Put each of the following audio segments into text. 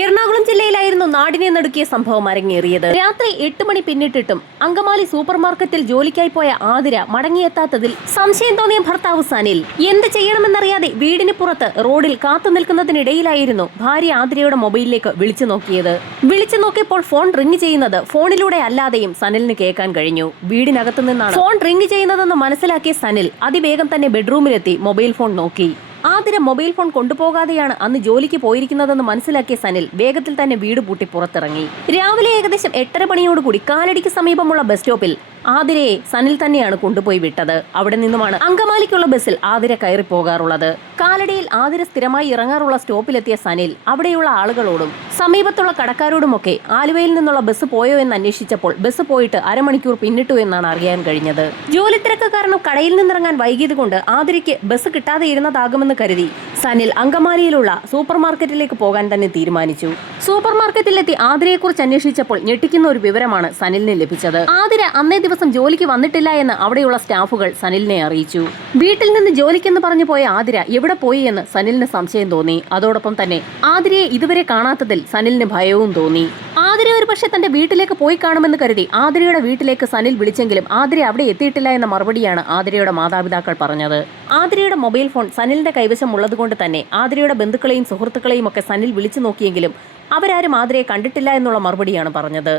എറണാകുളം ജില്ലയിലായിരുന്നു നാടിനെ നടുക്കിയ സംഭവം അരങ്ങേറിയത്. രാത്രി 8 മണി പിന്നിട്ടിട്ടും അങ്കമാലി സൂപ്പർ മാർക്കറ്റിൽ ജോലിക്കായി പോയ ആതിര മടങ്ങിയെത്താത്തതിൽ സംശയം തോന്നിയ ഭർത്താവ് സനിൽ എന്ത് ചെയ്യണമെന്നറിയാതെ വീടിന് പുറത്ത് റോഡിൽ കാത്തു നിൽക്കുന്നതിനിടയിലായിരുന്നു ഭാര്യ ആതിരയുടെ മൊബൈലിലേക്ക് വിളിച്ചു നോക്കിയത്. വിളിച്ചു നോക്കിയപ്പോൾ ഫോൺ റിംഗ് ചെയ്യുന്നത് ഫോണിലൂടെ അല്ലാതെയും സനിലിന് കേൾക്കാൻ കഴിഞ്ഞു. വീടിനകത്തു നിന്നാണ് ഫോൺ റിംഗ് ചെയ്യുന്നതെന്ന് മനസ്സിലാക്കിയ സനിൽ അതിവേഗം തന്നെ ബെഡ്റൂമിലെത്തി മൊബൈൽ ഫോൺ നോക്കി. ആതിര മൊബൈൽ ഫോൺ കൊണ്ടുപോകാതെയാണ് അന്ന് ജോലിക്ക് പോയിരിക്കുന്നതെന്ന് മനസ്സിലാക്കിയ സനിൽ വേഗത്തിൽ തന്നെ വീട് പൂട്ടി പുറത്തിറങ്ങി. രാവിലെ ഏകദേശം 8:30 മണിയോടുകൂടി കാലടിക്ക് സമീപമുള്ള ബസ് സ്റ്റോപ്പിൽ ആതിരയെ സനിൽ തന്നെയാണ് കൊണ്ടുപോയി വിട്ടത്. അവിടെ നിന്നുമാണ് അങ്കമാലിക്കുള്ള ബസ്സിൽ ആതിര കയറി പോകാറുള്ളത്. കാലടിയിൽ ആതിര സ്ഥിരമായി ഇറങ്ങാറുള്ള സ്റ്റോപ്പിലെത്തിയ സനിൽ അവിടെയുള്ള ആളുകളോടും സമീപത്തുള്ള കടക്കാരോടുമൊക്കെ ആലുവയിൽ നിന്നുള്ള ബസ് പോയോ എന്ന് അന്വേഷിച്ചപ്പോൾ ബസ് പോയിട്ട് അരമണിക്കൂർ പിന്നിട്ടു എന്നാണ് അറിയാൻ കഴിഞ്ഞത്. ജോലി തിരക്ക് കാരണം കടയിൽ നിന്നിറങ്ങാൻ വൈകിയത് കൊണ്ട് ആതിരയ്ക്ക് ബസ് കിട്ടാതെ ഇരുന്നതാകുമെന്ന് കരുതി സനിൽ അങ്കമാലിയിലുള്ള സൂപ്പർ മാർക്കറ്റിലേക്ക് പോകാൻ തന്നെ തീരുമാനിച്ചു. സൂപ്പർ മാർക്കറ്റിലെത്തി ആതിരയെക്കുറിച്ച് അന്വേഷിച്ചപ്പോൾ ഞെട്ടിക്കുന്ന ഒരു വിവരമാണ് സനിലിന് ലഭിച്ചത്. ആതിര അന്നേ ദിവസം ജോലിക്ക് വന്നിട്ടില്ല എന്ന് അവിടെയുള്ള സ്റ്റാഫുകൾ സനിലിനെ അറിയിച്ചു. വീട്ടിൽ നിന്ന് ജോലിക്കെന്ന് പറഞ്ഞു പോയ ആതിര എവിടെ പോയി എന്ന് സനിലിന് സംശയം തോന്നി. അതോടൊപ്പം തന്നെ ആതിരയെ ഇതുവരെ കാണാത്തതിൽ സനിലിന് ഭയവും തോന്നി. ആതിര ഒരു പക്ഷേ തന്റെ വീട്ടിലേക്ക് പോയി കാണുമെന്ന് കരുതി ആതിരയുടെ വീട്ടിലേക്ക് സനിൽ വിളിച്ചെങ്കിലും ആതിര അവിടെ എത്തിയിട്ടില്ല എന്ന മറുപടിയാണ് ആതിരയുടെ മാതാപിതാക്കൾ പറഞ്ഞത്. ആതിരയുടെ മൊബൈൽ ഫോൺ സനിലിന്റെ കൈവശം ഉള്ളതുകൊണ്ട് തന്നെ ആതിരയുടെ ബന്ധുക്കളെയും സുഹൃത്തുക്കളെയും ഒക്കെ സനിൽ വിളിച്ചു നോക്കിയെങ്കിലും അവരാരും ആതിരയെ കണ്ടിട്ടില്ല എന്നുള്ള മറുപടിയാണ് പറഞ്ഞത്.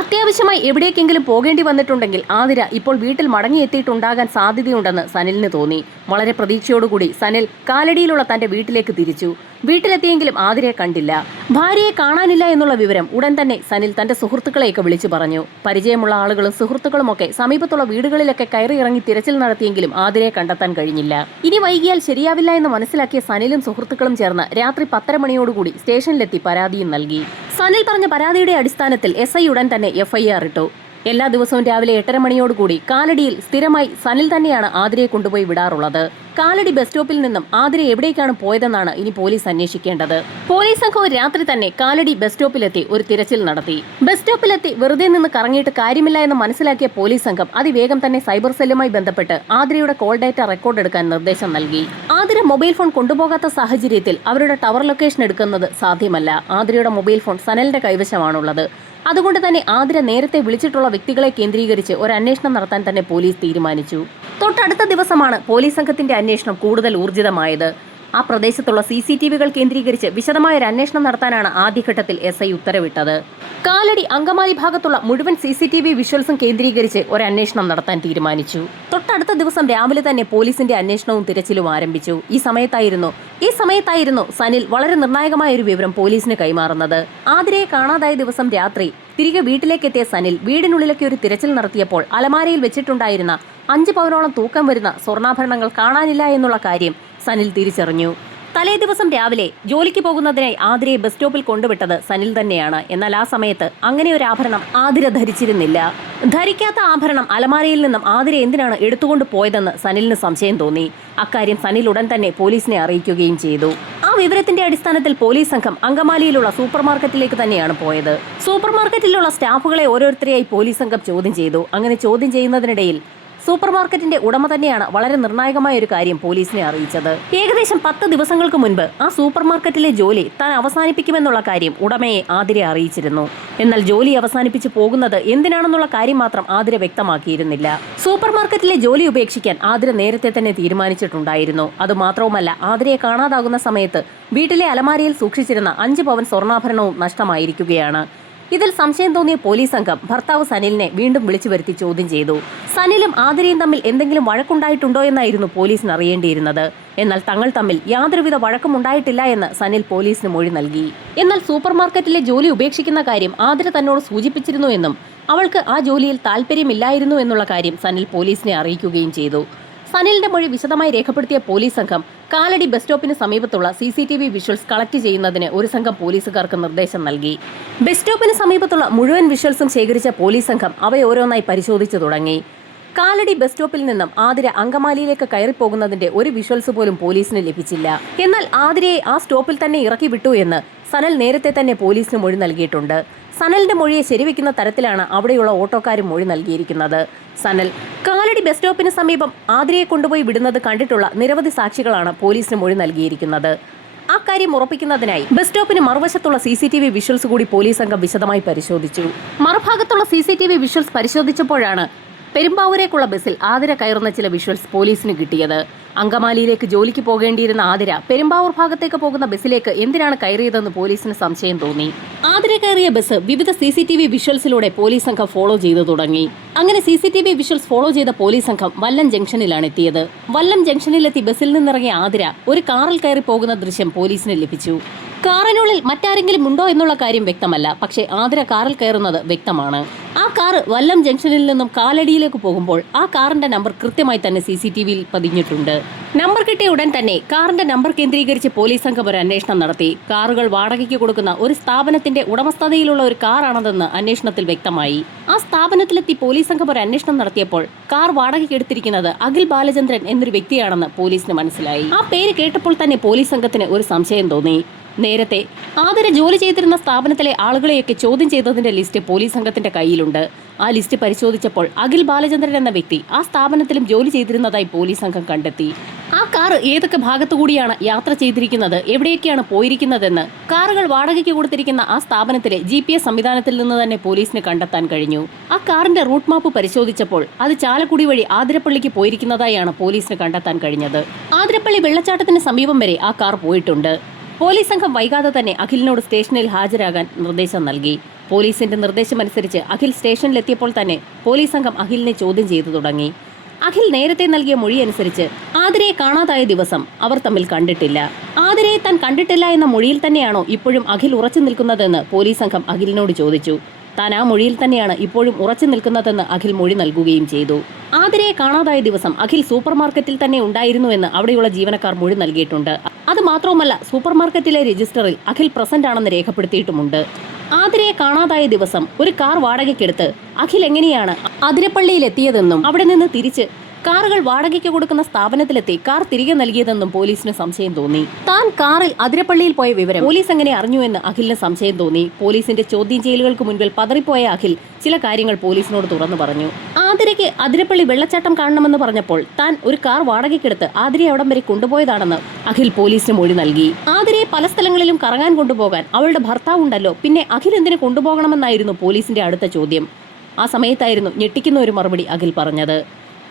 അത്യാവശ്യമായി എവിടേക്കെങ്കിലും പോകേണ്ടി വന്നിട്ടുണ്ടെങ്കിൽ ആതിര ഇപ്പോൾ വീട്ടിൽ മടങ്ങിയെത്തിയിട്ടുണ്ടാകാൻ സാധ്യതയുണ്ടെന്ന് സനിലിന് തോന്നി. വളരെ പ്രതീക്ഷയോടുകൂടി സനിൽ കാലടിയിലുള്ള തന്റെ വീട്ടിലേക്ക് തിരിച്ചു. വീട്ടിലെത്തിയെങ്കിലും ആതിരയെ കണ്ടില്ല. ഭാര്യയെ കാണാനില്ല എന്നുള്ള വിവരം ഉടൻ തന്നെ സനിൽ തന്റെ സുഹൃത്തുക്കളെയൊക്കെ വിളിച്ചു പറഞ്ഞു. പരിചയമുള്ള ആളുകളും സുഹൃത്തുക്കളുമൊക്കെ സമീപത്തുള്ള വീടുകളിലൊക്കെ കയറി ഇറങ്ങി തിരച്ചിൽ നടത്തിയെങ്കിലും ആതിരയെ കണ്ടെത്താൻ കഴിഞ്ഞില്ല. ഇനി വൈകിയാൽ ശരിയാവില്ല എന്ന് മനസ്സിലാക്കിയ സനിലും സുഹൃത്തുക്കളും ചേർന്ന് രാത്രി 10:30 മണിയോടുകൂടി സ്റ്റേഷനിലെത്തി പരാതിയും നൽകി. സനിൽ പറഞ്ഞ പരാതിയുടെ അടിസ്ഥാനത്തിൽ SI ഉടൻ തന്നെ FIR ഇട്ടു. എല്ലാ ദിവസവും രാവിലെ 8:30 മണിയോടുകൂടി കാലടിയിൽ സ്ഥിരമായി സനിൽ തന്നെയാണ് ആതിരയെ കൊണ്ടുപോയി വിടാറുള്ളത്. കാലടി ബസ് സ്റ്റോപ്പിൽ നിന്നും ആതിര എവിടേക്കാണ് പോയതെന്നാണ് ഇനി പോലീസ് അന്വേഷിക്കേണ്ടത്. പോലീസ് സംഘവും രാത്രി തന്നെ കാലടി ബസ് സ്റ്റോപ്പിലെത്തി ഒരു തിരച്ചിൽ നടത്തി. ബസ് സ്റ്റോപ്പിലെത്തി വെറുതെ നിന്ന് കറങ്ങിയിട്ട് കാര്യമില്ല എന്ന് മനസ്സിലാക്കിയ പോലീസ് സംഘം അതിവേഗം തന്നെ സൈബർ സെല്ലുമായി ബന്ധപ്പെട്ട് ആതിരയുടെ കോൾ ഡാറ്റ റെക്കോർഡ് എടുക്കാൻ നിർദ്ദേശം നൽകി. ആതിര മൊബൈൽ ഫോൺ കൊണ്ടുപോകാത്ത സാഹചര്യത്തിൽ അവരുടെ ടവർ ലൊക്കേഷൻ എടുക്കുന്നത് സാധ്യമല്ല. ആതിരയുടെ മൊബൈൽ ഫോൺ സനലിന്റെ കൈവശമാണുള്ളത്. അതുകൊണ്ട് തന്നെ ആതിര നേരത്തെ വിളിച്ചിട്ടുള്ള വ്യക്തികളെ കേന്ദ്രീകരിച്ച് ഒരു അന്വേഷണം നടത്താൻ തന്നെ പോലീസ് തീരുമാനിച്ചു. തൊട്ടടുത്ത ദിവസമാണ് പോലീസ് സംഘത്തിന്റെ അന്വേഷണം കൂടുതൽ ഊർജിതമായത്. ആ പ്രദേശത്തുള്ള CCTVകൾ കേന്ദ്രീകരിച്ച് വിശദമായ ഒരു അന്വേഷണം നടത്താനാണ് ആദ്യഘട്ടത്തിൽ SI ഉത്തരവിട്ടത്. കാലടി അങ്കമാലി ഭാഗത്തുള്ള മുഴുവൻ CCTV വിഷ്വൽസും കേന്ദ്രീകരിച്ച് ഒരു അന്വേഷണം നടത്താൻ തീരുമാനിച്ചു. തൊട്ടടുത്ത ദിവസം രാവിലെ തന്നെ പോലീസിന്റെ അന്വേഷണവും തിരച്ചിലും ആരംഭിച്ചു. ഈ സമയത്തായിരുന്നു സനിൽ വളരെ നിർണായകമായ ഒരു വിവരം പോലീസിന് കൈമാറുന്നത്. ആതിരയെ കാണാതായ ദിവസം രാത്രി തിരികെ വീട്ടിലേക്കെത്തിയ സനിൽ വീടിനുള്ളിലേക്ക് ഒരു തിരച്ചിൽ നടത്തിയപ്പോൾ അലമാരയിൽ വെച്ചിട്ടുണ്ടായിരുന്ന 5 പവനോളം തൂക്കം വരുന്ന സ്വർണ്ണാഭരണങ്ങൾ കാണാനില്ല എന്നുള്ള കാര്യം സനിൽ തിരിച്ചറിഞ്ഞു. തലേ ദിവസം രാവിലെ ജോലിക്ക് പോകുന്നതിനായി ആതിരയെ ബസ് സ്റ്റോപ്പിൽ കൊണ്ടുവിട്ടത് സനിൽ തന്നെയാണ്. എന്നാൽ ആ സമയത്ത് അങ്ങനെ ഒരു ആഭരണം ആതിര ധരിച്ചിരുന്നില്ല. ധരിക്കാത്ത ആഭരണം അലമാരയിൽ നിന്നും ആതിര എന്തിനാണ് എടുത്തുകൊണ്ട് പോയതെന്ന് സനിലിന് സംശയം തോന്നി. അക്കാര്യം സനിൽ ഉടൻ തന്നെ പോലീസിനെ അറിയിക്കുകയും ചെയ്തു. ആ വിവരത്തിന്റെ അടിസ്ഥാനത്തിൽ പോലീസ് സംഘം അങ്കമാലിയിലുള്ള സൂപ്പർ മാർക്കറ്റിലേക്ക് തന്നെയാണ് പോയത്. സൂപ്പർ മാർക്കറ്റിലുള്ള സ്റ്റാഫുകളെ ഓരോരുത്തരെയായി പോലീസ് സംഘം ചോദ്യം ചെയ്തു. അങ്ങനെ ചോദ്യം ചെയ്യുന്നതിനിടയിൽ സൂപ്പർ മാർക്കറ്റിന്റെ ഉടമ തന്നെയാണ് വളരെ നിർണായകമായ ഒരു കാര്യം പോലീസിനെ അറിയിച്ചത്. ഏകദേശം 10 ദിവസങ്ങൾക്ക് മുൻപ് ആ സൂപ്പർ മാർക്കറ്റിലെ ജോലി താൻ അവസാനിപ്പിക്കുമെന്നുള്ള കാര്യം ഉടമയെ ആതിര അറിയിച്ചിരുന്നു. എന്നാൽ ജോലി അവസാനിപ്പിച്ചു പോകുന്നത് എന്തിനാണെന്നുള്ള കാര്യം മാത്രം ആതിര വ്യക്തമാക്കിയിരുന്നില്ല. സൂപ്പർ മാർക്കറ്റിലെ ജോലി ഉപേക്ഷിക്കാൻ ആതിര നേരത്തെ തന്നെ തീരുമാനിച്ചിട്ടുണ്ടായിരുന്നു. അതുമാത്രവുമല്ല, ആതിരയെ കാണാതാകുന്ന സമയത്ത് വീട്ടിലെ അലമാരയിൽ സൂക്ഷിച്ചിരുന്ന 5 പവൻ സ്വർണ്ണാഭരണവും നഷ്ടമായിരിക്കുകയാണ്. ഇതിൽ സംശയം തോന്നിയ പോലീസ് സംഘം ഭർത്താവ് സനിലിനെ വീണ്ടും വിളിച്ചു വരുത്തി ചോദ്യം ചെയ്തു. സനിലും ആതിരയും തമ്മിൽ എന്തെങ്കിലും വഴക്കുണ്ടായിട്ടുണ്ടോ എന്നായിരുന്നു പോലീസിന് അറിയേണ്ടിയിരുന്നത്. എന്നാൽ തങ്ങൾ തമ്മിൽ യാതൊരുവിധ വഴക്കും ഉണ്ടായിട്ടില്ല എന്ന് സനിൽ പോലീസിന് മൊഴി നൽകി. എന്നാൽ സൂപ്പർ മാർക്കറ്റിലെ ജോലി ഉപേക്ഷിക്കുന്ന കാര്യം ആതിര തന്നോട് സൂചിപ്പിച്ചിരുന്നു എന്നും അവൾക്ക് ആ ജോലിയിൽ താല്പര്യമില്ലായിരുന്നു എന്നുള്ള കാര്യം സനിൽ പോലീസിനെ അറിയിക്കുകയും ചെയ്തു. സനിലിന്റെ മൊഴി വിശദമായി രേഖപ്പെടുത്തിയ പോലീസ് സംഘം കാലടി ബസ് സ്റ്റോപ്പിന് സമീപത്തുള്ള CCTV വിഷ്വൽസ് കളക്ട് ചെയ്യുന്നതിന് ഒരു സംഘം പോലീസുകാർക്ക് നിർദ്ദേശം നൽകി. ബസ് സ്റ്റോപ്പിന് സമീപത്തുള്ള മുഴുവൻ വിഷ്വൽസും ശേഖരിച്ച പോലീസ് സംഘം അവയോരോന്നായി പരിശോധിച്ചു തുടങ്ങി. കാലടി ബസ് സ്റ്റോപ്പിൽ നിന്നും ആതിര അങ്കമാലിയിലേക്ക് കയറിപ്പോകുന്നതിന്റെ ഒരു വിഷ്വൽസ് പോലും പോലീസിന് ലഭിച്ചില്ല. എന്നാൽ ആതിരയെ ആ സ്റ്റോപ്പിൽ തന്നെ ഇറക്കി വിട്ടു എന്ന് സനൽ നേരത്തെ തന്നെ പോലീസിന് മൊഴി നൽകിയിട്ടുണ്ട്. സനലിന്റെ മൊഴിയെ ശരിവെക്കുന്ന തരത്തിലാണ് അവിടെയുള്ള ഓട്ടോക്കാരും മൊഴി നൽകിയിരിക്കുന്നത്. സനൽ കാലടി ബസ് സ്റ്റോപ്പിന് സമീപം ആതിരയെ കൊണ്ടുപോയി വിടുന്നത് കണ്ടിട്ടുള്ള നിരവധി സാക്ഷികളാണ് പോലീസിന് മൊഴി നൽകിയിരിക്കുന്നത്. ആ കാര്യം ഉറപ്പിക്കുന്നതിനായി ബസ് സ്റ്റോപ്പിന് മറുവശത്തുള്ള CCTV വിഷ്വൽസ് കൂടി പോലീസ് സംഘം വിശദമായി പരിശോധിച്ചു. മറുഭാഗത്തുള്ള CCTV വിഷ്വൽസ് പരിശോധിച്ചപ്പോഴാണ് പെരുമ്പാവൂരേക്കുള്ള ബസ്സിൽ ആതിര കയറുന്ന ചില വിഷ്വൽസ് പോലീസിന് കിട്ടിയത്. അങ്കമാലിയിലേക്ക് ജോലിക്ക് പോകേണ്ടിയിരുന്ന ആതിര പെരുമ്പാവൂർ ഭാഗത്തേക്ക് പോകുന്ന ബസ്സിലേക്ക് എന്തിനാണ് കയറിയതെന്ന് പോലീസിന് സംശയം തോന്നി. ആതിര കയറിയ ബസ് വിവിധ CCTV വിഷ്വൽസിലൂടെ പോലീസ് സംഘം ഫോളോ ചെയ്തു തുടങ്ങി. അങ്ങനെ CCTV വിഷ്വൽസ് ഫോളോ ചെയ്ത പോലീസ് സംഘം വല്ലം ജംഗ്ഷനിലാണ് എത്തിയത്. വല്ലം ജംഗ്ഷനിലെത്തി ബസ്സിൽ നിന്നിറങ്ങിയ ആതിര ഒരു കാറിൽ കയറി പോകുന്ന ദൃശ്യം പോലീസിന് ലഭിച്ചു. കാറിനുള്ളിൽ മറ്റാരെങ്കിലും ഉണ്ടോ എന്നുള്ള കാര്യം വ്യക്തമല്ല. പക്ഷേ ആതിര കാറിൽ കയറുന്നത് വ്യക്തമാണ്. ആ കാറ് വല്ലം ജംഗ്ഷനിൽ നിന്നും കാലടിയിലേക്ക് പോകുമ്പോൾ ആ കാറിന്റെ നമ്പർ കൃത്യമായി തന്നെ CCTVയിൽ പതിഞ്ഞിട്ടുണ്ട്. നമ്പർ കിട്ടിയ ഉടൻ തന്നെ കാറിന്റെ നമ്പർ കേന്ദ്രീകരിച്ച് പോലീസ് സംഘം ഒരു അന്വേഷണം നടത്തി. കാറുകൾ വാടകയ്ക്ക് കൊടുക്കുന്ന ഒരു സ്ഥാപനത്തിന്റെ ഉടമസ്ഥതയിലുള്ള ഒരു കാറാണതെന്ന് അന്വേഷണത്തിൽ വ്യക്തമായി. ആ സ്ഥാപനത്തിലെത്തി പോലീസ് സംഘം ഒരു അന്വേഷണം നടത്തിയപ്പോൾ കാർ വാടകയ്ക്ക് എടുത്തിരിക്കുന്നത് അഖിൽ ബാലചന്ദ്രൻ എന്നൊരു വ്യക്തിയാണെന്ന് പോലീസിന് മനസ്സിലായി. ആ പേര് കേട്ടപ്പോൾ തന്നെ പോലീസ് സംഘത്തിന് ഒരു സംശയം തോന്നി. നേരത്തെ ആതിര ജോലി ചെയ്തിരുന്ന സ്ഥാപനത്തിലെ ആളുകളെയൊക്കെ ചോദ്യം ചെയ്തതിന്റെ ലിസ്റ്റ് പോലീസ് സംഘത്തിന്റെ കയ്യിലുണ്ട്. ആ ലിസ്റ്റ് പരിശോധിച്ചപ്പോൾ അഖിൽ ബാലചന്ദ്രൻ എന്ന വ്യക്തി ആ സ്ഥാപനത്തിലും ജോലി ചെയ്തിരുന്നതായി പോലീസ് സംഘം കണ്ടെത്തി. ആ കാർ ഏതൊക്കെ ഭാഗത്തുകൂടിയാണ് യാത്ര ചെയ്തിരിക്കുന്നത്, എവിടെയൊക്കെയാണ് പോയിരിക്കുന്നതെന്ന് കാറുകൾ വാടകയ്ക്ക് കൊടുത്തിരിക്കുന്ന ആ സ്ഥാപനത്തിലെ GPS സംവിധാനത്തിൽ നിന്ന് തന്നെ പോലീസിന് കണ്ടെത്താൻ കഴിഞ്ഞു. ആ കാറിന്റെ റൂട്ട് മാപ്പ് പരിശോധിച്ചപ്പോൾ അത് ചാലക്കുടി വഴി ആതിരപ്പള്ളിക്ക് പോയിരിക്കുന്നതായാണ് പോലീസിന് കണ്ടെത്താൻ കഴിഞ്ഞത്. ആതിരപ്പള്ളി വെള്ളച്ചാട്ടത്തിന് സമീപം വരെ ആ കാർ പോയിട്ടുണ്ട്. പോലീസ് സംഘം വൈകാതെ തന്നെ അഖിലിനോട് സ്റ്റേഷനിൽ ഹാജരാകാൻ നിർദ്ദേശം നൽകി. പോലീസിന്റെ നിർദ്ദേശമനുസരിച്ച് അഖിൽ സ്റ്റേഷനിലെത്തിയപ്പോൾ തന്നെ പോലീസ് സംഘം അഖിലിനെ ചോദ്യം ചെയ്തു തുടങ്ങി. അഖിൽ നേരത്തെ നൽകിയ മൊഴി അനുസരിച്ച് ആതിരയെ കാണാതായ ദിവസം അവർ തമ്മിൽ കണ്ടിട്ടില്ല. ആതിരയെ താൻ കണ്ടിട്ടില്ല എന്ന മൊഴിയിൽ തന്നെയാണോ ഇപ്പോഴും അഖിൽ ഉറച്ചു നിൽക്കുന്നതെന്ന് പോലീസ് സംഘം അഖിലിനോട് ചോദിച്ചു. താൻ ആ മൊഴിയിൽ തന്നെയാണ് ഇപ്പോഴും ഉറച്ചു നിൽക്കുന്നതെന്ന് അഖിൽ മൊഴി നൽകുകയും ചെയ്തു. ആതിരയെ കാണാതായ ദിവസം അഖിൽ സൂപ്പർ മാർക്കറ്റിൽ തന്നെ ഉണ്ടായിരുന്നുവെന്ന് അവിടെയുള്ള ജീവനക്കാർ മൊഴി നൽകിയിട്ടുണ്ട്. അത് മാത്രവുമല്ല, സൂപ്പർ മാർക്കറ്റിലെ രജിസ്റ്ററിൽ അഖിൽ പ്രസന്റ് ആണെന്ന് രേഖപ്പെടുത്തിയിട്ടുമുണ്ട്. ആതിരയെ കാണാതായ ദിവസം ഒരു കാർ വാടകയ്ക്കെടുത്ത് അഖിൽ എങ്ങനെയാണ് അതിരപ്പള്ളിയിൽ എത്തിയതെന്നും അവിടെ നിന്ന് തിരിച്ച് കാറുകൾ വാടകയ്ക്ക് കൊടുക്കുന്ന സ്ഥാപനത്തിലെത്തി കാർ തിരികെ നൽകിയതെന്നും പോലീസിന് സംശയം തോന്നി. താൻ കാറിൽ അതിരപ്പള്ളിയിൽ പോയ വിവരം പോലീസ് എങ്ങനെ അറിഞ്ഞുവെന്ന് അഖിലിന് സംശയം തോന്നി. പോലീസിന്റെ ചോദ്യം ചെയ്യലുകൾക്ക് മുൻപിൽ പതറിപ്പോയ അഖിൽ ചില കാര്യങ്ങൾ പോലീസിനോട് തുറന്നു പറഞ്ഞു. ആതിരയ്ക്ക് അതിരപ്പള്ളി വെള്ളച്ചാട്ടം കാണണമെന്ന് പറഞ്ഞപ്പോൾ താൻ ഒരു കാർ വാടകയ്ക്കെടുത്ത് ആതിരയെ അവിടം വരെ കൊണ്ടുപോയതാണെന്ന് അഖിൽ പോലീസിന് മൊഴി നൽകി. ആതിരയെ പല സ്ഥലങ്ങളിലും കറങ്ങാൻ കൊണ്ടുപോകാൻ അവളുടെ ഭർത്താവുണ്ടല്ലോ, പിന്നെ അഖിൽ എന്തിനു കൊണ്ടുപോകണമെന്നായിരുന്നു പോലീസിന്റെ അടുത്ത ചോദ്യം. ആ സമയത്തായിരുന്നു ഞെട്ടിക്കുന്ന ഒരു മറുപടി അഖിൽ പറഞ്ഞത്.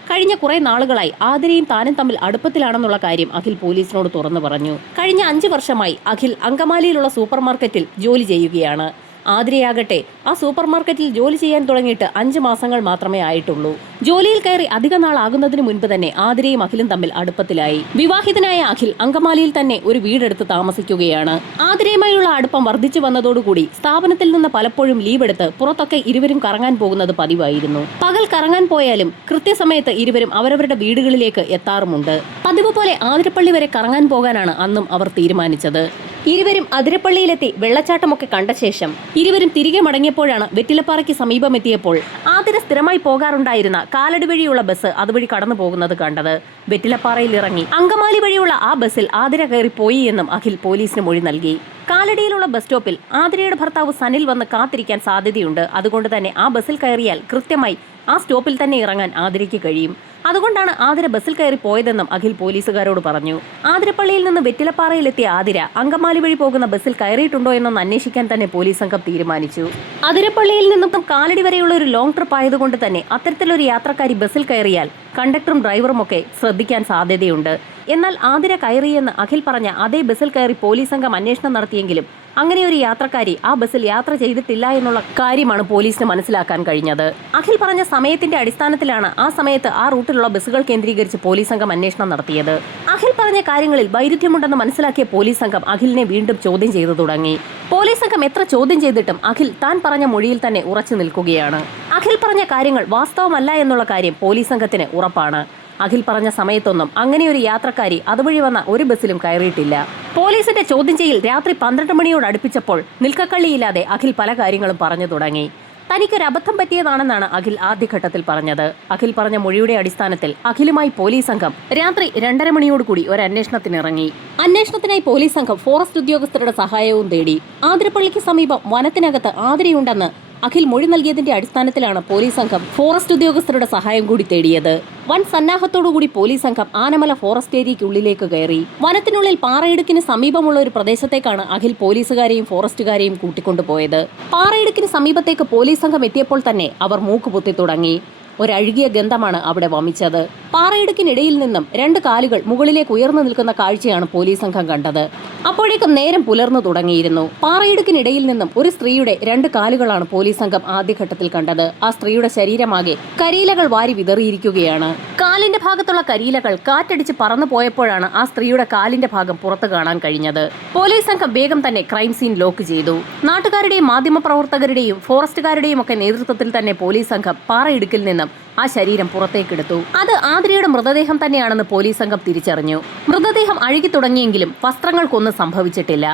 കഴിഞ്ഞ കുറെ നാളുകളായി ആതിരയും താനും തമ്മിൽ അടുപ്പത്തിലാണെന്നുള്ള കാര്യം അഖിൽ പോലീസിനോട് തുറന്നു പറഞ്ഞു. കഴിഞ്ഞ 5 വർഷമായി അഖിൽ അങ്കമാലിയിലുള്ള സൂപ്പർ മാർക്കറ്റിൽ ജോലി ചെയ്യുകയാണ്. ആതിരയാകട്ടെ ആ സൂപ്പർ മാർക്കറ്റിൽ ജോലി ചെയ്യാൻ തുടങ്ങിയിട്ട് 5 മാസങ്ങൾ മാത്രമേ ആയിട്ടുള്ളൂ. ജോലിയിൽ കയറി അധിക നാളാകുന്നതിന് മുൻപ് തന്നെ ആതിരയും അഖിലും തമ്മിൽ അടുപ്പത്തിലായി. വിവാഹിതനായ അഖിൽ അങ്കമാലിയിൽ തന്നെ ഒരു വീടെടുത്ത് താമസിക്കുകയാണ്. ആതിരയുമായുള്ള അടുപ്പം വർദ്ധിച്ചു വന്നതോടുകൂടി സ്ഥാപനത്തിൽ നിന്ന് പലപ്പോഴും ലീവ് എടുത്ത് പുറത്തൊക്കെ ഇരുവരും കറങ്ങാൻ പോകുന്നത് പതിവായിരുന്നു. പകൽ കറങ്ങാൻ പോയാലും കൃത്യസമയത്ത് ഇരുവരും അവരവരുടെ വീടുകളിലേക്ക് എത്താറുമുണ്ട്. പതിവ് പോലെ ആതിരപ്പള്ളി വരെ കറങ്ങാൻ പോകാനാണ് അന്നും അവർ തീരുമാനിച്ചത്. ഇരുവരും അതിരപ്പള്ളിയിലെത്തി വെള്ളച്ചാട്ടമൊക്കെ കണ്ട ശേഷം ഇരുവരും തിരികെ മടങ്ങിയപ്പോഴാണ് വെറ്റിലപ്പാറയ്ക്ക് സമീപമെത്തിയപ്പോൾ ആതിര സ്ഥിരമായി പോകാറുണ്ടായിരുന്ന കാലടി വഴിയുള്ള ബസ് അതുവഴി കടന്നു പോകുന്നത് കണ്ടത്. വെറ്റിലപ്പാറയിൽ ഇറങ്ങി അങ്കമാലി വഴിയുള്ള ആ ബസ്സിൽ ആതിര കയറി പോയി എന്നും അഖിൽ പോലീസിന് മൊഴി നൽകി. കാലടിയിലുള്ള ബസ് സ്റ്റോപ്പിൽ ആതിരയുടെ ഭർത്താവ് സനിൽ വന്ന് കാത്തിരിക്കാൻ സാധ്യതയുണ്ട്. അതുകൊണ്ട് തന്നെ ആ ബസ്സിൽ കയറിയാൽ കൃത്യമായി ആ സ്റ്റോപ്പിൽ തന്നെ ഇറങ്ങാൻ ആതിരയ്ക്ക് കഴിയും. അതുകൊണ്ടാണ് ആതിര ബസ്സിൽ കയറി പോയതെന്നും അഖിൽ പോലീസുകാരോട് പറഞ്ഞു. ആതിരപ്പള്ളിയിൽ നിന്ന് വെറ്റിലപ്പാറയിലെത്തിയ ആതിര അങ്കമാലി വഴി പോകുന്ന ബസ്സിൽ കയറിയിട്ടുണ്ടോ എന്നൊന്ന് അന്വേഷിക്കാൻ തന്നെ പോലീസ് സംഘം തീരുമാനിച്ചു. അതിരപ്പള്ളിയിൽ നിന്നും കാലടി വരെയുള്ള ഒരു ലോങ് ട്രിപ്പ് ആയതുകൊണ്ട് തന്നെ അത്തരത്തിലൊരു യാത്രക്കാരി ബസ്സിൽ കയറിയാൽ കണ്ടക്ടറും ഡ്രൈവറും ഒക്കെ ശ്രദ്ധിക്കാൻ സാധ്യതയുണ്ട്. എന്നാൽ ആതിര കയറിയെന്ന് അഖിൽ പറഞ്ഞ അതേ ബസ്സിൽ കയറി പോലീസ് സംഘം അന്വേഷണം നടത്തിയെങ്കിലും അങ്ങനെ ഒരു യാത്രക്കാരി ആ ബസ്സിൽ യാത്ര ചെയ്തിട്ടില്ല എന്നുള്ള കാര്യമാണ് പോലീസിന് മനസ്സിലാക്കാൻ കഴിഞ്ഞത്. അഖിൽ പറഞ്ഞ സമയത്തിന്റെ അടിസ്ഥാനത്തിലാണ് ആ സമയത്ത് ആ റൂട്ടിലുള്ള ബസ്സുകൾ കേന്ദ്രീകരിച്ച് പോലീസ് സംഘം അന്വേഷണം നടത്തിയത്. അഖിൽ പറഞ്ഞ കാര്യങ്ങളിൽ വൈരുദ്ധ്യമുണ്ടെന്ന് മനസ്സിലാക്കിയ പോലീസ് സംഘം അഖിലിനെ വീണ്ടും ചോദ്യം ചെയ്തു തുടങ്ങി. പോലീസ് സംഘം എത്ര ചോദ്യം ചെയ്തിട്ടും അഖിൽ താൻ പറഞ്ഞ മൊഴിയിൽ തന്നെ ഉറച്ചു നിൽക്കുകയാണ്. അഖിൽ പറഞ്ഞ കാര്യങ്ങൾ വാസ്തവമല്ല എന്നുള്ള കാര്യം പോലീസ് സംഘത്തിന് ഉറപ്പാണ്. അഖിൽ പറഞ്ഞ സമയത്തൊന്നും അങ്ങനെ ഒരു യാത്രക്കാരി അതുവഴി വന്ന ഒരു ബസ്സിലും കയറിയിട്ടില്ല. പോലീസിന്റെ ചോദ്യം ചെയ്യൽ രാത്രി 12 മണിയോട് അടുപ്പിച്ചപ്പോൾ നിൽക്കക്കള്ളിയില്ലാതെ അഖിൽ പല കാര്യങ്ങളും പറഞ്ഞു തുടങ്ങി. തനിക്കൊരു അബദ്ധം പറ്റിയതാണെന്നാണ് അഖിൽ ആദ്യഘട്ടത്തിൽ പറഞ്ഞത്. അഖിൽ പറഞ്ഞ മൊഴിയുടെ അടിസ്ഥാനത്തിൽ അഖിലുമായി പോലീസ് സംഘം രാത്രി 2:30 മണിയോടുകൂടി ഒരു അന്വേഷണത്തിനിറങ്ങി. അന്വേഷണത്തിനായി പോലീസ് സംഘം ഫോറസ്റ്റ് ഉദ്യോഗസ്ഥരുടെ സഹായവും തേടി. ആതിരപ്പള്ളിക്ക് സമീപം വനത്തിനകത്ത് ആതിരയുണ്ടെന്ന് അഖിൽ മൊഴി നൽകിയതിന്റെ അടിസ്ഥാനത്തിലാണ് പോലീസ് സംഘം ഫോറസ്റ്റ് ഉദ്യോഗസ്ഥരുടെ സഹായം കൂടി തേടിയത്. വൻ സന്നാഹത്തോടുകൂടി പോലീസ് സംഘം ആനമല ഫോറസ്റ്റ് ഏരിയയ്ക്കുള്ളിലേക്ക് കയറി. വനത്തിനുള്ളിൽ പാറയിടുക്കിന് സമീപമുള്ള ഒരു പ്രദേശത്തേക്കാണ് അഖിൽ പോലീസുകാരെയും ഫോറസ്റ്റുകാരെയും കൂട്ടിക്കൊണ്ടുപോയത്. പാറയിടുക്കിന് സമീപത്തേക്ക് പോലീസ് സംഘം എത്തിയപ്പോൾ തന്നെ അവർ മൂക്കുപൊത്തി തുടങ്ങി. ഒരഴുകിയ ഗന്ധമാണ് അവിടെ വമിച്ചത്. പാറയിടുക്കിനിടയിൽ നിന്നും 2 കാലുകൾ മുകളിലേക്ക് ഉയർന്നു നിൽക്കുന്ന കാഴ്ചയാണ് പോലീസ് സംഘം കണ്ടത്. അപ്പോഴേക്കും നേരം പുലർന്നു തുടങ്ങിയിരുന്നു. പാറയിടുക്കിനിടയിൽ നിന്നും ഒരു സ്ത്രീയുടെ 2 കാലുകളാണ് പോലീസ് സംഘം ആദ്യഘട്ടത്തിൽ കണ്ടത്. ആ സ്ത്രീയുടെ ശരീരമാകെ കരിയിലകൾ വാരി വിതറിയിരിക്കുകയാണ്. കാലിന്റെ ഭാഗത്തുള്ള കരിയിലകൾ കാറ്റടിച്ച് പറന്നു പോയപ്പോഴാണ് ആ സ്ത്രീയുടെ കാലിന്റെ ഭാഗം പുറത്തു കാണാൻ കഴിഞ്ഞത്. പോലീസ് സംഘം വേഗം തന്നെ ക്രൈം സീൻ ലോക്ക് ചെയ്തു. നാട്ടുകാരുടെയും മാധ്യമപ്രവർത്തകരുടെയും ഫോറസ്റ്റുകാരുടെയും ഒക്കെ നേതൃത്വത്തിൽ തന്നെ പോലീസ് സംഘം പാറയിടുക്കിൽ നിന്നും ആ ശരീരം പുറത്തേക്കെടുത്തു. അത് ആതിരയുടെ മൃതദേഹം തന്നെയാണെന്ന് പോലീസ് സംഘം തിരിച്ചറിഞ്ഞു. മൃതദേഹം അഴുകി തുടങ്ങിയെങ്കിലും വസ്ത്രങ്ങൾക്കൊന്നും സംഭവിച്ചിട്ടില്ല.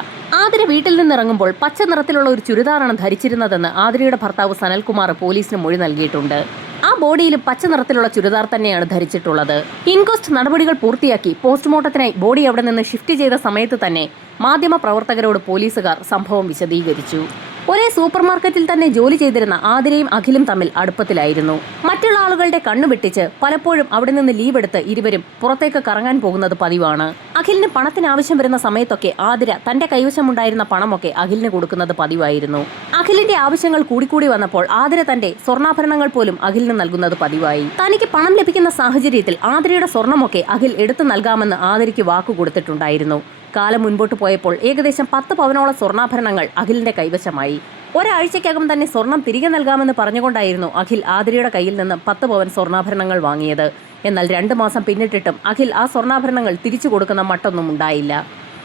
ആതിര വീട്ടിൽ നിന്നിറങ്ങുമ്പോൾ പച്ച നിറത്തിലുള്ള ഒരു ചുരിദാറാണ് ധരിച്ചിരുന്നതെന്ന് ആതിരയുടെ ഭർത്താവ് സനൽകുമാർ പോലീസിന് മൊഴി നൽകിയിട്ടുണ്ട്. ആ ബോഡിയിലും പച്ച നിറത്തിലുള്ള ചുരിദാർ തന്നെയാണ് ധരിച്ചിട്ടുള്ളത്. ഇൻക്വസ്റ്റ് നടപടികൾ പൂർത്തിയാക്കി പോസ്റ്റ്മോർട്ടത്തിനായി ബോഡി അവിടെ നിന്ന് ഷിഫ്റ്റ് ചെയ്ത സമയത്ത് തന്നെ മാധ്യമ പ്രവർത്തകരോട് പോലീസുകാർ സംഭവം വിശദീകരിച്ചു. ഒരേ സൂപ്പർ മാർക്കറ്റിൽ തന്നെ ജോലി ചെയ്തിരുന്ന ആതിരയും അഖിലും തമ്മിൽ അടുപ്പത്തിലായിരുന്നു. മറ്റുള്ള ആളുകളുടെ കണ്ണു വെട്ടിച്ച് പലപ്പോഴും അവിടെ നിന്ന് ലീവ് എടുത്ത് ഇരുവരും പുറത്തേക്ക് കറങ്ങാൻ പോകുന്നത് പതിവാണ്. അഖിലിന് പണത്തിന് ആവശ്യം വരുന്ന സമയത്തൊക്കെ ആതിര തന്റെ കൈവശമുണ്ടായിരുന്ന പണമൊക്കെ അഖിലിന് കൊടുക്കുന്നത് പതിവായിരുന്നു. അഖിലിന്റെ ആവശ്യങ്ങൾ കൂടിക്കൂടി വന്നപ്പോൾ ആതിര തന്റെ സ്വർണ്ണാഭരണങ്ങൾ പോലും അഖിലിന് നൽകുന്നത് പതിവായി. തനിക്ക് പണം ലഭിക്കുന്ന സാഹചര്യത്തിൽ ആതിരയുടെ സ്വർണ്ണമൊക്കെ അഖിൽ എടുത്തു നൽകാമെന്ന് ആതിരയ്ക്ക് വാക്കു കൊടുത്തിട്ടുണ്ടായിരുന്നു. കാലം മുൻപോട്ട് പോയപ്പോൾ ഏകദേശം 10 പവനോളം സ്വർണ്ണാഭരണങ്ങൾ അഖിലിന്റെ കൈവശമായി. ഒരാഴ്ചയ്ക്കകം തന്നെ സ്വർണം തിരികെ നൽകാമെന്ന് പറഞ്ഞുകൊണ്ടായിരുന്നു അഖിൽ ആതിരയുടെ കയ്യിൽ നിന്ന് 10 പവൻ സ്വർണ്ണാഭരണങ്ങൾ വാങ്ങിയത്. എന്നാൽ 2 മാസം പിന്നിട്ടിട്ടും അഖിൽ ആ സ്വർണ്ണാഭരണങ്ങൾ തിരിച്ചു കൊടുക്കുന്ന മട്ടൊന്നും ഉണ്ടായില്ല.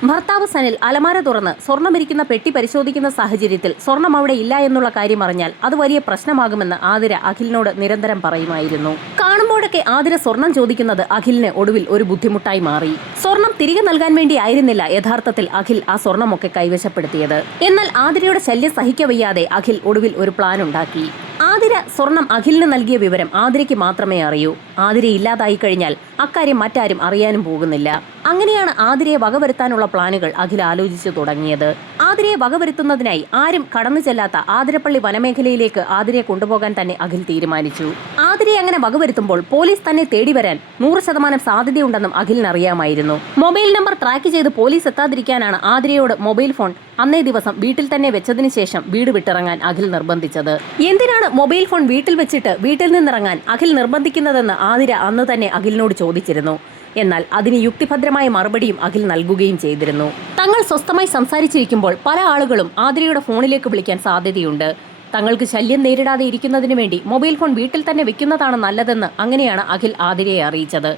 ഭർത്താവ് സനിൽ അലമാര തുറന്ന് സ്വർണ്ണമിരിക്കുന്ന പെട്ടി പരിശോധിക്കുന്ന സാഹചര്യത്തിൽ സ്വർണം അവിടെ ഇല്ല എന്നുള്ള കാര്യം അറിഞ്ഞാൽ അത് വലിയ പ്രശ്നമാകുമെന്ന് ആതിര അഖിലിനോട് നിരന്തരം പറയുമായിരുന്നു. കാണുമ്പോഴൊക്കെ ആതിര സ്വർണം ചോദിക്കുന്നത് അഖിലിന് ഒടുവിൽ ഒരു ബുദ്ധിമുട്ടായി മാറി. സ്വർണം തിരികെ നൽകാൻ വേണ്ടി ആയിരുന്നില്ല യഥാർത്ഥത്തിൽ അഖിൽ ആ സ്വർണമൊക്കെ കൈവശപ്പെടുത്തിയത്. എന്നാൽ ആതിരയുടെ ശല്യം സഹിക്കവയ്യാതെ അഖിൽ ഒടുവിൽ ഒരു പ്ലാൻ ഉണ്ടാക്കി. ആതിര സ്വർണം അഖിലിന് നൽകിയ വിവരം ആതിരയ്ക്ക് മാത്രമേ അറിയൂ. ആതിര ഇല്ലാതായി കഴിഞ്ഞാൽ അക്കാര്യം മറ്റാരും അറിയാനും പോകുന്നില്ല. അങ്ങനെയാണ് ആതിരയെ വകവരുത്താനുള്ള പ്ലാനുകൾ അഖിൽ ആലോചിച്ചു തുടങ്ങിയത്. ആതിരയെ വകവരുത്തുന്നതിനായി ആരും കടന്നു ചെല്ലാത്ത ആതിരപ്പള്ളി വനമേഖലയിലേക്ക് ആതിരയെ കൊണ്ടുപോകാൻ തന്നെ അഖിൽ തീരുമാനിച്ചു. ആതിരയെ അങ്ങനെ വകവരുത്തുമ്പോൾ പോലീസ് തന്നെ തേടി വരാൻ 100% സാധ്യതയുണ്ടെന്നും അഖിലിന് അറിയാമായിരുന്നു. മൊബൈൽ നമ്പർ ട്രാക്ക് ചെയ്ത് പോലീസ് എത്താതിരിക്കാനാണ് ആതിരയോട് മൊബൈൽ ഫോൺ അന്നേ ദിവസം വീട്ടിൽ തന്നെ വെച്ചതിന് ശേഷം വീട് വിട്ടിറങ്ങാൻ അഖിൽ നിർബന്ധിച്ചത്. എന്തിനാണ് മൊബൈൽ ഫോൺ വീട്ടിൽ വെച്ചിട്ട് വീട്ടിൽ നിന്നിറങ്ങാൻ അഖിൽ നിർബന്ധിക്കുന്നതെന്ന് ആതിര അന്ന് തന്നെ അഖിലിനോട് ചോദിച്ചിരുന്നു. എന്നാൽ അതിന് യുക്തിഭദ്രമായ മറുപടിയും അഖിൽ നൽകുകയും ചെയ്തിരുന്നു. തങ്ങൾ സ്വസ്ഥമായി സംസാരിച്ചിരിക്കുമ്പോൾ പല ആളുകളും ആതിരയുടെ ഫോണിലേക്ക് വിളിക്കാൻ സാധ്യതയുണ്ട്. തങ്ങൾക്ക് ശല്യം നേരിടാതെ ഇരിക്കുന്നതിന് വേണ്ടി മൊബൈൽ ഫോൺ വീട്ടിൽ തന്നെ വെക്കുന്നതാണ് നല്ലതെന്ന് അങ്ങനെയാണ് അഖിൽ ആതിരയെ അറിയിച്ചത്.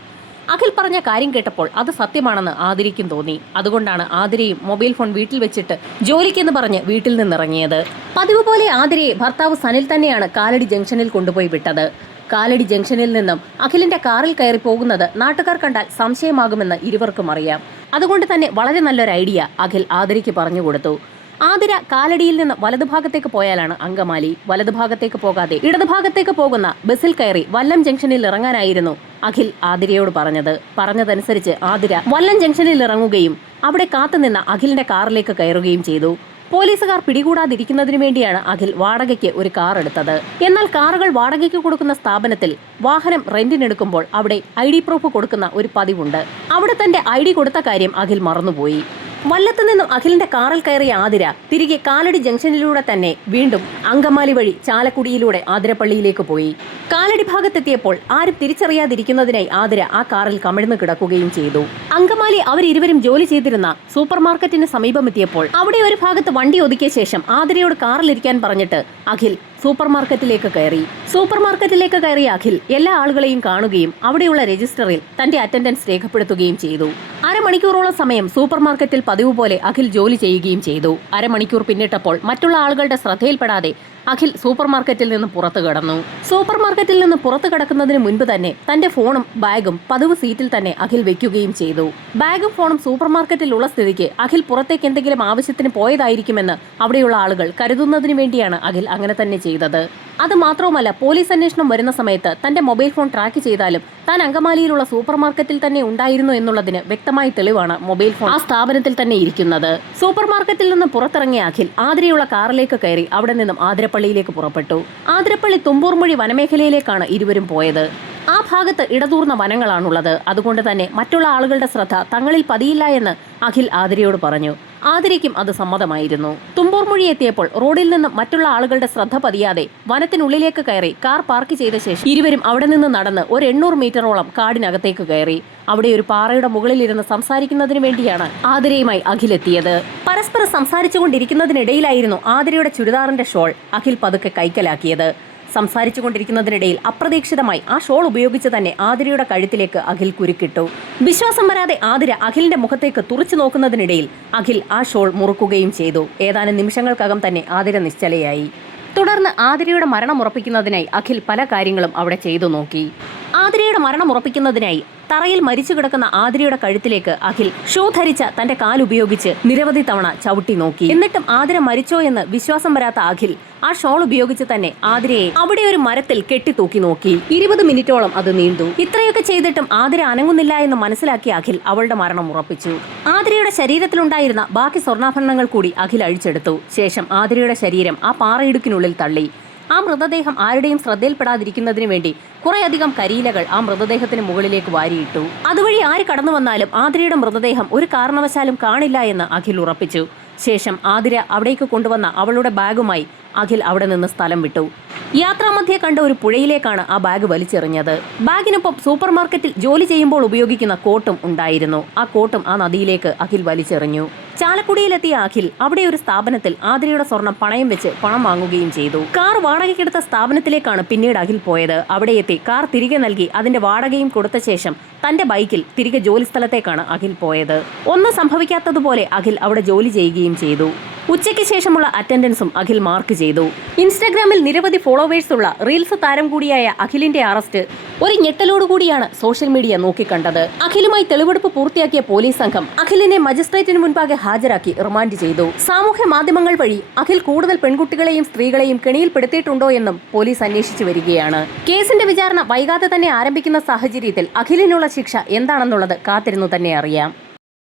അഖിൽ പറഞ്ഞ കാര്യം കേട്ടപ്പോൾ അത് സത്യമാണെന്ന് ആതിരയ്ക്കും തോന്നി. അതുകൊണ്ടാണ് ആതിരയും മൊബൈൽ ഫോൺ വീട്ടിൽ വെച്ചിട്ട് ജോലിക്കെന്ന് പറഞ്ഞ് വീട്ടിൽ നിന്നിറങ്ങിയത്. പതിവ് പോലെ ആതിരയെ ഭർത്താവ് സനിൽ തന്നെയാണ് കാലടി ജംഗ്ഷനിൽ കൊണ്ടുപോയി വിട്ടത്. കാലടി ജംഗ്ഷനിൽ നിന്നും അഖിലിന്റെ കാറിൽ കയറി പോകുന്നത് നാട്ടുകാർ കണ്ടാൽ സംശയമാകുമെന്ന് ഇരുവർക്കും അറിയാം. അതുകൊണ്ട് തന്നെ വളരെ നല്ലൊരു ഐഡിയ അഖിൽ ആതിരയ്ക്ക് പറഞ്ഞു കൊടുത്തു. ആതിര കാലടിയിൽ നിന്ന് വലതുഭാഗത്തേക്ക് പോയാലാണ് അങ്കമാലി. വലതുഭാഗത്തേക്ക് പോകാതെ ഇടതുഭാഗത്തേക്ക് പോകുന്ന ബസ്സിൽ കയറി വല്ലം ജംഗ്ഷനിൽ ഇറങ്ങാനായിരുന്നു അഖിൽ ആതിരയോട് പറഞ്ഞതനുസരിച്ച് ആതിര വല്ലം ജംഗ്ഷനിൽ ഇറങ്ങുകയും അവിടെ കാത്തുനിന്ന അഖിലിന്റെ കാറിലേക്ക് കയറുകയും ചെയ്തു. പോലീസുകാർ പിടികൂടാതിരിക്കുന്നതിനു വേണ്ടിയാണ് അഖിൽ വാടകയ്ക്ക് ഒരു കാർ എടുത്തത്. എന്നാൽ കാറുകൾ വാടകയ്ക്ക് കൊടുക്കുന്ന സ്ഥാപനത്തിൽ വാഹനം റെന്റിനെടുക്കുമ്പോൾ അവിടെ ID പ്രൂഫ് കൊടുക്കുന്ന ഒരു പതിവുണ്ട്. അവിടെ തന്റെ ID കൊടുത്ത കാര്യം അഖിൽ മറന്നുപോയി. വല്ലത്തു നിന്നും അഖിലിന്റെ കാറിൽ കയറിയ ആതിര തിരികെ കാലടി ജംഗ്ഷനിലൂടെ തന്നെ വീണ്ടും അങ്കമാലി വഴി ചാലക്കുടിയിലൂടെ ആതിരപ്പള്ളിയിലേക്ക് പോയി. കാലടി ഭാഗത്തെത്തിയപ്പോൾ ആരും തിരിച്ചറിയാതിരിക്കുന്നതിനായി ആതിര ആ കാറിൽ കമിഴ്ന്നു കിടക്കുകയും ചെയ്തു. അങ്കമാലി അവരിരുവരും ജോലി ചെയ്തിരുന്ന സൂപ്പർ മാർക്കറ്റിന് സമീപമെത്തിയപ്പോൾ അവിടെ ഒരു ഭാഗത്ത് വണ്ടി ഒതുക്കിയ ശേഷം ആതിരയോട് കാറിലിരിക്കാൻ പറഞ്ഞിട്ട് അഖിൽ സൂപ്പർ മാർക്കറ്റിലേക്ക് കയറിയ അഖിൽ എല്ലാ ആളുകളെയും കാണുകയും അവിടെയുള്ള രജിസ്റ്ററിൽ തന്റെ അറ്റൻഡൻസ് രേഖപ്പെടുത്തുകയും ചെയ്തു. അരമണിക്കൂറോളം സമയം സൂപ്പർ മാർക്കറ്റിൽ പതിവ് പോലെ അഖിൽ ജോലി ചെയ്യുകയും ചെയ്തു. അരമണിക്കൂർ പിന്നിട്ടപ്പോൾ മറ്റുള്ള ആളുകളുടെ ശ്രദ്ധയിൽപ്പെടാതെ അഖിൽ സൂപ്പർ മാർക്കറ്റിൽ നിന്ന് പുറത്തു കടന്നു. സൂപ്പർ മാർക്കറ്റിൽ നിന്ന് പുറത്തു കടക്കുന്നതിന് മുൻപ് തന്നെ തന്റെ ഫോണും ബാഗും പതിവ് സീറ്റിൽ തന്നെ അഖിൽ വെക്കുകയും ചെയ്തു. ബാഗും ഫോണും സൂപ്പർ മാർക്കറ്റിൽ ഉള്ള സ്ഥിതിക്ക് അഖിൽ പുറത്തേക്ക് എന്തെങ്കിലും ആവശ്യത്തിന് പോയതായിരിക്കുമെന്ന് അവിടെയുള്ള ആളുകൾ കരുതുന്നതിന് വേണ്ടിയാണ് അഖിൽ അങ്ങനെ തന്നെ ചെയ്തത്. അത് മാത്രവുമല്ല, പോലീസ് അന്വേഷണം വരുന്ന സമയത്ത് തന്റെ മൊബൈൽ ഫോൺ ട്രാക്ക് ചെയ്താലും താൻ അങ്കമാലിയിലുള്ള സൂപ്പർ മാർക്കറ്റിൽ തന്നെ ഉണ്ടായിരുന്നു എന്നുള്ളതിന് വ്യക്തമായ തെളിവാണ് മൊബൈൽ ഫോൺ ആ സ്ഥാപനത്തിൽ തന്നെ ഇരിക്കുന്നത്. സൂപ്പർ മാർക്കറ്റിൽ നിന്ന് പുറത്തിറങ്ങിയ അഖിൽ ആതിരയുള്ള കാറിലേക്ക് കയറി അവിടെ നിന്നും ആതിരപ്പള്ളിയിലേക്ക് പുറപ്പെട്ടു. ആതിരപ്പള്ളി തുമ്പൂർമൊഴി വനമേഖലയിലേക്കാണ് ഇരുവരും പോയത്. ആ ഭാഗത്ത് ഇടതൂർന്ന വനങ്ങളാണുള്ളത്. അതുകൊണ്ട് തന്നെ മറ്റുള്ള ആളുകളുടെ ശ്രദ്ധ തങ്ങളിൽ പതിയില്ല എന്ന് അഖിൽ ആതിരയോട് പറഞ്ഞു. ആതിരയ്ക്കും അത് സമ്മതമായിരുന്നു. തുമ്പൂർമൊഴി എത്തിയപ്പോൾ റോഡിൽ നിന്നും മറ്റുള്ള ആളുകളുടെ ശ്രദ്ധ പതിയാതെ വനത്തിനുള്ളിലേക്ക് കയറി കാർ പാർക്ക് ചെയ്ത ശേഷം ഇരുവരും അവിടെ നിന്ന് നടന്ന് ഒരു 800 മീറ്ററോളം കാടിനകത്തേക്ക് കയറി. അവിടെ ഒരു പാറയുടെ മുകളിലിരുന്ന് സംസാരിക്കുന്നതിന് വേണ്ടിയാണ് ആതിരയുമായി അഖിൽ എത്തിയത്. പരസ്പരം സംസാരിച്ചുകൊണ്ടിരിക്കുന്നതിനിടയിലായിരുന്നു ആതിരയുടെ ചുരിദാറിന്റെ ഷോൾ അഖിൽ പതുക്കെ കൈക്കലാക്കിയത്. സംസാരിച്ചുകൊണ്ടിരിക്കുന്നതിനിടയിൽ അപ്രതീക്ഷിതമായി ആ ഷോൾ ഉപയോഗിച്ച് തന്നെ ആതിരയുടെ കഴുത്തിലേക്ക് അഖിൽ കുരുക്കിട്ടു. വിശ്വാസം വരാതെ ആതിര അഖിലിന്റെ മുഖത്തേക്ക് തുറച്ചു നോക്കുന്നതിനിടയിൽ അഖിൽ ആ ഷോൾ മുറുക്കുകയും ചെയ്തു. ഏതാനും നിമിഷങ്ങൾക്കകം തന്നെ ആതിര നിശ്ചലയായി. തുടർന്ന് ആതിരയുടെ മരണം ഉറപ്പിക്കുന്നതിനായി അഖിൽ പല കാര്യങ്ങളും അവിടെ ചെയ്തു നോക്കി. ആതിരയുടെ മരണം ഉറപ്പിക്കുന്നതിനായി തറയിൽ മരിച്ചു കിടക്കുന്ന ആതിരയുടെ കഴുത്തിലേക്ക് അഖിൽ ഷൂ ധരിച്ച തന്റെ കാലുപയോഗിച്ച് നിരവധി തവണ ചവിട്ടി നോക്കി. എന്നിട്ടും ആതിര മരിച്ചോ എന്ന് വിശ്വാസം വരാത്ത അഖിൽ ആ ഷോൾ ഉപയോഗിച്ച് തന്നെ ആതിരയെ അവിടെ ഒരു മരത്തിൽ കെട്ടിത്തൂക്കി നോക്കി. 20 മിനിറ്റോളം അത് നീണ്ടു. ഇത്രയൊക്കെ ചെയ്തിട്ടും ആതിര അനങ്ങുന്നില്ല എന്ന് മനസ്സിലാക്കിയ അഖിൽ അവളുടെ മരണം ഉറപ്പിച്ചു. ആതിരയുടെ ശരീരത്തിലുണ്ടായിരുന്ന ബാക്കി സ്വർണ്ണാഭരണങ്ങൾ കൂടി അഖിൽ അഴിച്ചെടുത്തു. ശേഷം ആതിരയുടെ ശരീരം ആ പാറയിടുക്കിനുള്ളിൽ തള്ളി. ആ മൃതദേഹം ആരുടെയും ശ്രദ്ധയിൽപ്പെടാതിരിക്കുന്നതിന് വേണ്ടി കുറേയധികം കരിയിലകൾ ആ മൃതദേഹത്തിന് മുകളിലേക്ക് വാരിയിട്ടു. അതുവഴി ആര് കടന്നു വന്നാലും ആതിരയുടെ മൃതദേഹം ഒരു കാരണവശാലും കാണില്ല എന്ന് അഖിൽ ഉറപ്പിച്ചു. ശേഷം ആതിര അവിടേക്ക് കൊണ്ടുവന്ന അവളുടെ ബാഗുമായി അഖിൽ അവിടെ നിന്ന് സ്ഥലം വിട്ടു. യാത്രാമധ്യേ കണ്ട ഒരു പുഴയിലേക്കാണ് ആ ബാഗ് വലിച്ചെറിഞ്ഞത്. ബാഗിനൊപ്പം സൂപ്പർ മാർക്കറ്റിൽ ജോലി ചെയ്യുമ്പോൾ ഉപയോഗിക്കുന്ന കോട്ടും ഉണ്ടായിരുന്നു. ആ കോട്ടും ആ നദിയിലേക്ക് അഖിൽ വലിച്ചെറിഞ്ഞു. ചാലക്കുടിയിലെത്തിയ അഖിൽ അവിടെ ഒരു സ്ഥാപനത്തിൽ ആതിരയുടെ സ്വർണം പണയം വെച്ച് പണം വാങ്ങുകയും ചെയ്തു. കാർ വാടകയ്ക്കെടുത്ത സ്ഥാപനത്തിലേക്കാണ് പിന്നീട് അഖിൽ പോയത്. അവിടെ എത്തി കാർ തിരികെ നൽകി അതിന്റെ വാടകയും കൊടുത്ത ശേഷം തന്റെ ബൈക്കിൽ തിരികെ ജോലിസ്ഥലത്തേക്കാണ് അഖിൽ പോയത്. ഒന്നും സംഭവിക്കാത്തതുപോലെ അഖിൽ അവിടെ ജോലി ചെയ്യുകയും ചെയ്തു. ഉച്ചയ്ക്ക് ശേഷമുള്ള അറ്റൻഡൻസും അഖിൽ മാർക്ക് ചെയ്തു. ഇൻസ്റ്റഗ്രാമിൽ നിരവധി ഫോളോവേഴ്സ് ഉള്ള റീൽസ് താരം കൂടിയായ അഖിലിന്റെ അറസ്റ്റ് ഒരു ഞെട്ടലോടുകൂടിയാണ് സോഷ്യൽ മീഡിയ നോക്കിക്കണ്ടത്. അഖിലുമായി തെളിവെടുപ്പ് പൂർത്തിയാക്കിയ പോലീസ് സംഘം അഖിലിനെ മജിസ്ട്രേറ്റിന് മുൻപാകെ ഹാജരാക്കി റിമാൻഡ് ചെയ്തു. സാമൂഹ്യ മാധ്യമങ്ങൾ വഴി അഖിൽ കൂടുതൽ പെൺകുട്ടികളെയും സ്ത്രീകളെയും കെണിയിൽപ്പെടുത്തിയിട്ടുണ്ടോ എന്നും പോലീസ് അന്വേഷിച്ചു വരികയാണ്. കേസിന്റെ വിചാരണ വൈകാതെ തന്നെ ആരംഭിക്കുന്ന സാഹചര്യത്തിൽ അഖിലിനുള്ള ശിക്ഷ എന്താണെന്നുള്ളത് കാത്തിരുന്നു തന്നെ അറിയാം.